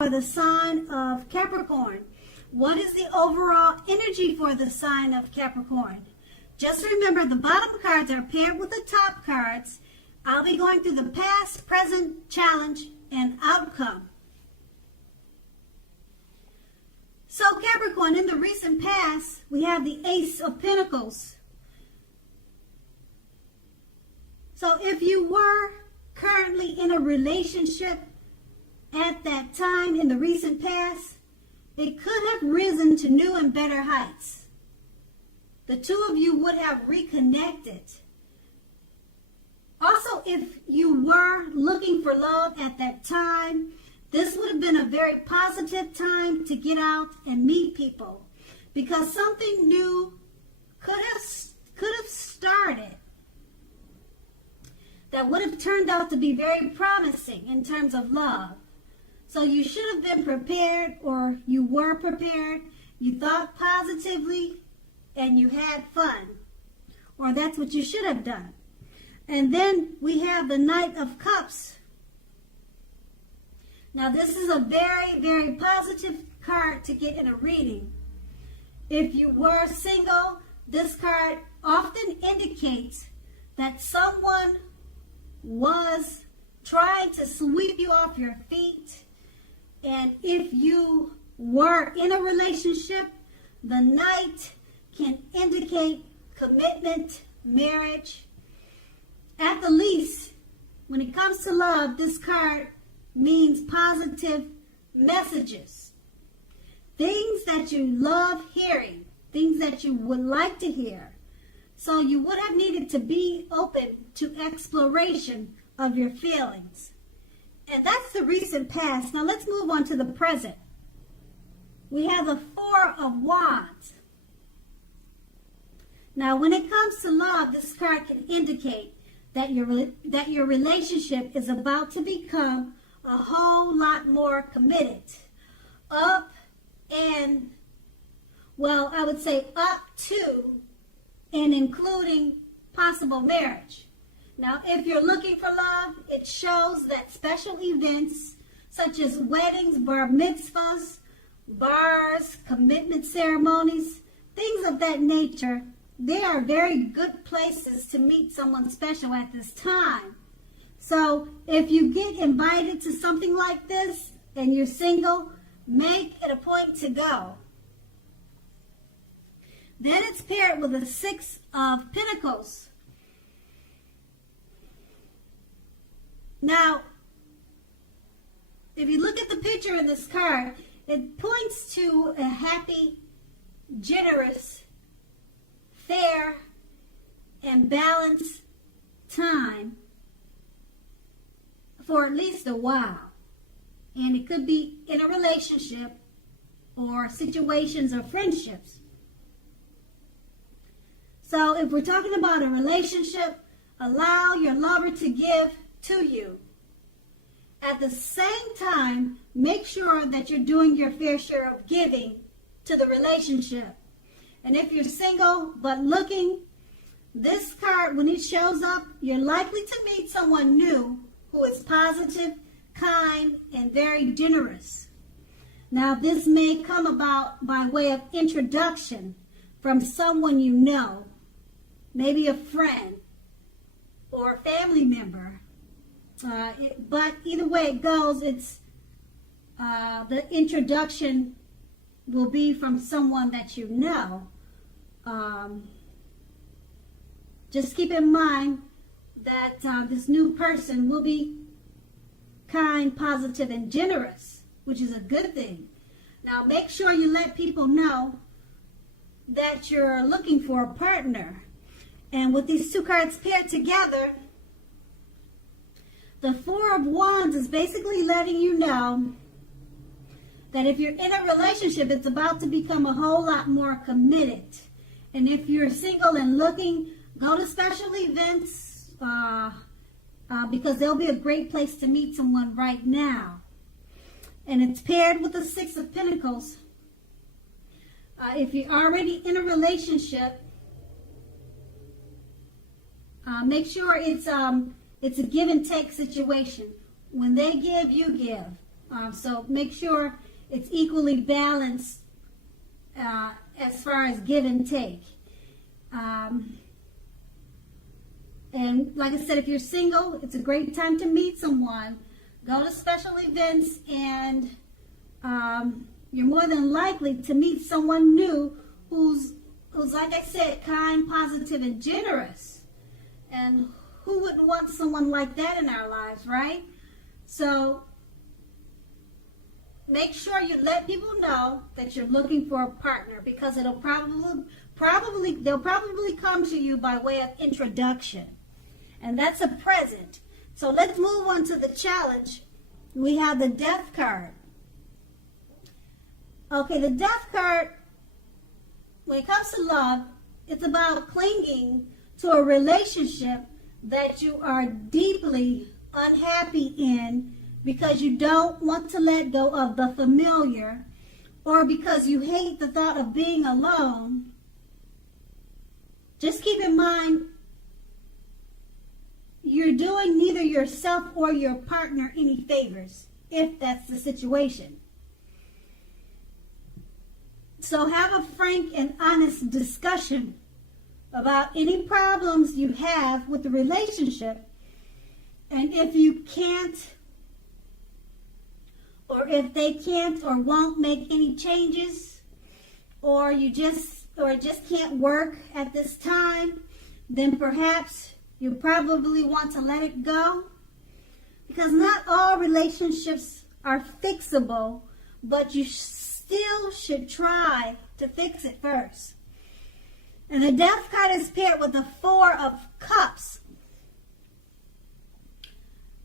For the sign of Capricorn. What is the overall energy for the sign of Capricorn? Just remember, the bottom cards are paired with the top cards. I'll be going through the past, present, challenge, and outcome. So Capricorn, in the recent past, we have the Ace of Pentacles. So if you were currently in a relationship at that time in the recent past, it could have risen to new and better heights. The two of you would have reconnected. Also, if you were looking for love at that time, this would have been a very positive time to get out and meet people, because something new could have started that would have turned out to be very promising in terms of love. So you should have been prepared, or you were prepared. You thought positively and you had fun, or that's what you should have done. And then we have the Knight of Cups. Now this is a very, very positive card to get in a reading. If you were single, this card often indicates that someone was trying to sweep you off your feet. And if you were in a relationship, the Knight can indicate commitment, marriage. At the least, when it comes to love, this card means positive messages. Things that you love hearing, things that you would like to hear. So you would have needed to be open to exploration of your feelings. And that's the recent past. Now let's move on to the present. We have the Four of Wands. Now when it comes to love, this card can indicate that your relationship is about to become a whole lot more committed. Up and, well, I would say up to and including possible marriage. Now, if you're looking for love, it shows that special events such as weddings, bar mitzvahs, bars, commitment ceremonies, things of that nature, they are very good places to meet someone special at this time. So if you get invited to something like this and you're single, make it a point to go. Then it's paired with the Six of Pentacles. Now, if you look at the picture in this card, it points to a happy, generous, fair, and balanced time for at least a while. And it could be in a relationship or situations or friendships. So if we're talking about a relationship, allow your lover to give to you. At the same time, make sure that you're doing your fair share of giving to the relationship. And if you're single but looking, this card, when it shows up, you're likely to meet someone new who is positive, kind, and very generous. Now, this may come about by way of introduction from someone you know, maybe a friend or a family member. But either way it goes, it's the introduction will be from someone that you know. Just keep in mind that this new person will be kind, positive, and generous, which is a good thing. Now make sure you let people know that you're looking for a partner. And with these two cards paired together, the Four of Wands is basically letting you know that if you're in a relationship, it's about to become a whole lot more committed. And if you're single and looking, go to special events because they'll be a great place to meet someone right now. And it's paired with the Six of Pentacles. If you're already in a relationship, make sure it's a give and take situation. When they give, you give. So make sure it's equally balanced as far as give and take. And like I said, if you're single, it's a great time to meet someone. Go to special events, and you're more than likely to meet someone new who's, like I said, kind, positive, and generous. And who wouldn't want someone like that in our lives, right? So make sure you let people know that you're looking for a partner, because they'll probably come to you by way of introduction. And that's a present. So let's move on to the challenge. We have the Death card. Okay, the Death card, when it comes to love, it's about clinging to a relationship that you are deeply unhappy in because you don't want to let go of the familiar, or because you hate the thought of being alone. Just keep in mind, you're doing neither yourself or your partner any favors, if that's the situation. So have a frank and honest discussion about any problems you have with the relationship. And if you can't, or if they can't or won't make any changes, or it just can't work at this time, then perhaps you probably want to let it go, because not all relationships are fixable, but you still should try to fix it first. And the Death card is paired with the Four of Cups.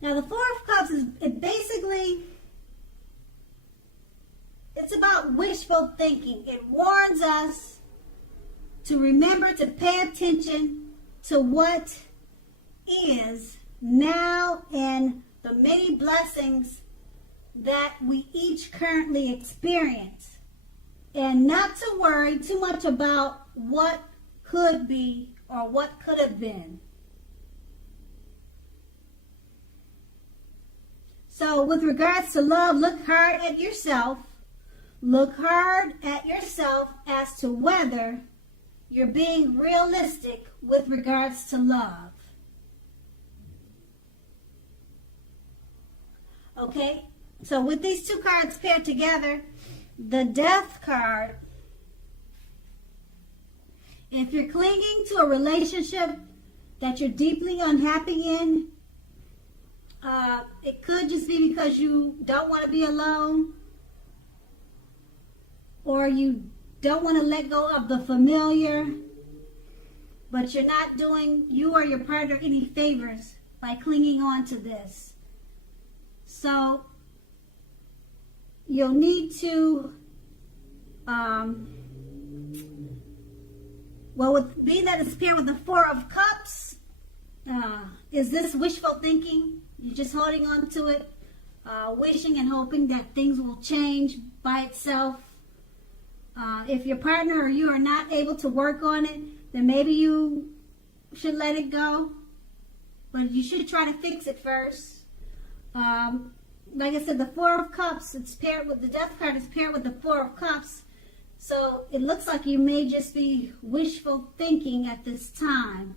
Now the Four of Cups is it's about wishful thinking. It warns us to remember to pay attention to what is now and the many blessings that we each currently experience, and not to worry too much about what could be or what could have been. So with regards to love, look hard at yourself. Look hard at yourself as to whether you're being realistic with regards to love. Okay, so with these two cards paired together, the Death card, if you're clinging to a relationship that you're deeply unhappy in, it could just be because you don't want to be alone, or you don't want to let go of the familiar, but you're not doing you or your partner any favors by clinging on to this. So you'll need to, with being that it's paired with the Four of Cups, is this wishful thinking? You're just holding on to it, wishing and hoping that things will change by itself. If your partner or you are not able to work on it, then maybe you should let it go. But you should try to fix it first. Like I said, the Four of Cups, it's paired with the Death card, is paired with the Four of Cups. So it looks like you may just be wishful thinking at this time.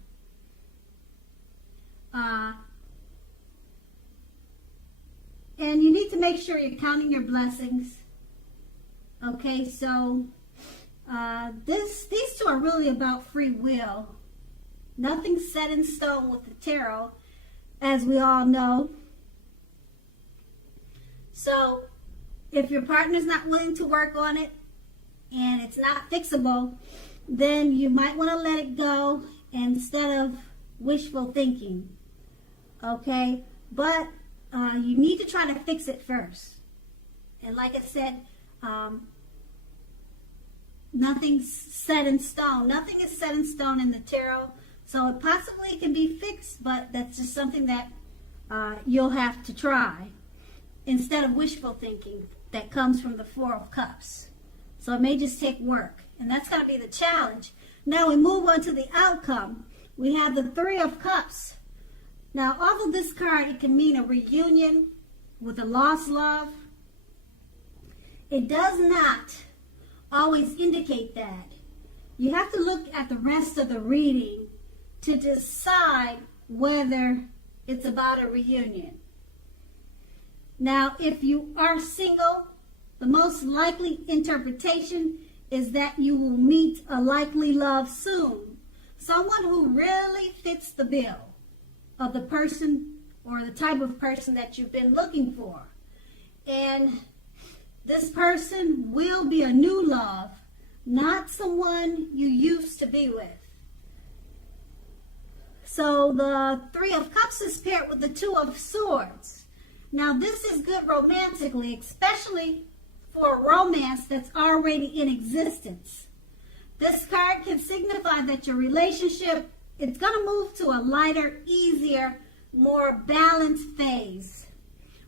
And you need to make sure you're counting your blessings. Okay, so these two are really about free will. Nothing's set in stone with the tarot, as we all know. So if your partner's not willing to work on it and it's not fixable, then you might want to let it go instead of wishful thinking. Okay, but you need to try to fix it first. And like I said, nothing's set in stone. Nothing is set in stone in the tarot. So it possibly can be fixed, but that's just something that you'll have to try instead of wishful thinking that comes from the Four of Cups. So it may just take work, and that's going to be the challenge. Now we move on to the outcome. We have the Three of Cups. Now, off of this card, it can mean a reunion with a lost love, it does not always indicate that. You have to look at the rest of the reading to decide whether it's about a reunion. Now, if you are single, the most likely interpretation is that you will meet a likely love soon. Someone who really fits the bill of the person or the type of person that you've been looking for. And this person will be a new love, not someone you used to be with. So the Three of Cups is paired with the Two of Swords. Now this is good romantically, especially for a romance that's already in existence. This card can signify that your relationship is going to move to a lighter, easier, more balanced phase,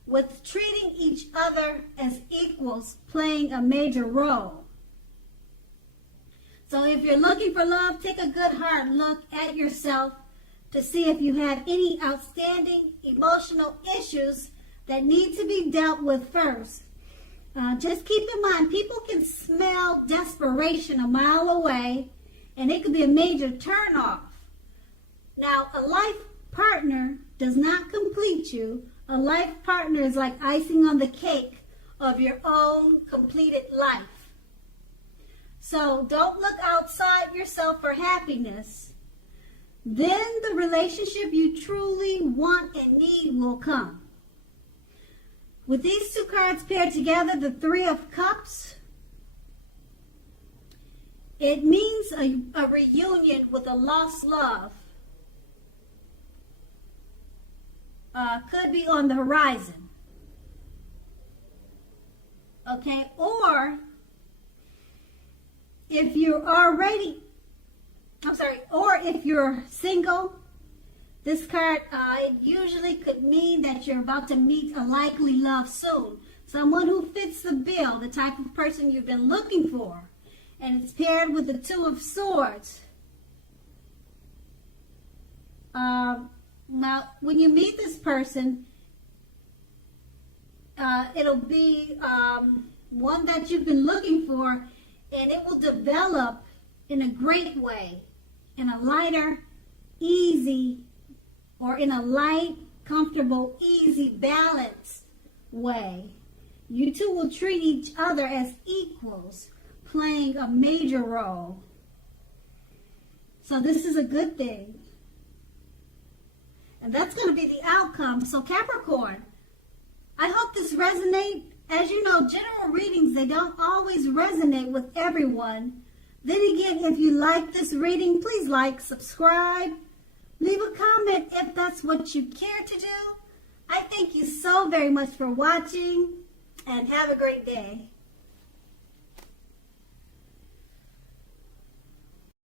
with treating each other as equals playing a major role. So if you're looking for love, take a good hard look at yourself to see if you have any outstanding emotional issues that need to be dealt with first. Just keep in mind, people can smell desperation a mile away, and it could be a major turnoff. Now, a life partner does not complete you. A life partner is like icing on the cake of your own completed life. So don't look outside yourself for happiness. Then the relationship you truly want and need will come. With these two cards paired together, the Three of Cups, it means a reunion with a lost love. Could be on the horizon. Okay, or if you're if you're single, this card, it usually could mean that you're about to meet a likely love soon. Someone who fits the bill, the type of person you've been looking for. And it's paired with the Two of Swords. Now, when you meet this person, it'll be one that you've been looking for, and it will develop in a great way, in a lighter, easy, or in a light, comfortable, easy, balanced way. You two will treat each other as equals, playing a major role. So this is a good thing. And that's going to be the outcome. So Capricorn, I hope this resonates. As you know, general readings, they don't always resonate with everyone. Then again, if you like this reading, please like, subscribe, leave a comment if that's what you care to do. I thank you so very much for watching, and have a great day.